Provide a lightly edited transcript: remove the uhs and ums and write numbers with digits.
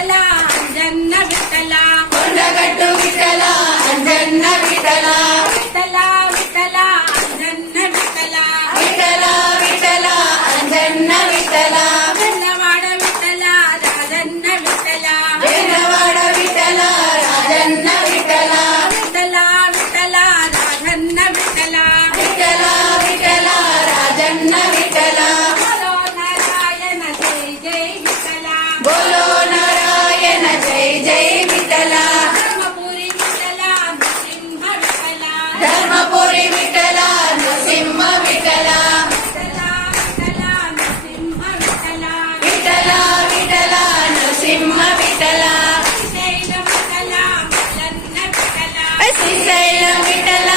విఠల అంజన్న విఠల కొండగట్టు విఠల అంజన్న విఠల విఠల విఠల అంజన్న విఠల విఠల విఠల అంజన్న విఠల వెన్నవాడ విఠల రాజన్న విఠల వేనవాడ విఠల రాజన్న విఠల విఠల విఠల రాజన్న విఠల విఠల విఠల రాజన్న విఠల బోలో నారాయణ జై జై విఠల బోలో నారాయణ జై జై విఠల ధర్మపురి విఠల నృసింహ విఠల ధర్మపురి విఠల విఠల నృసింహ విఠల విఠల విఠల నృసింహ విఠల శ్రీశైలం విఠల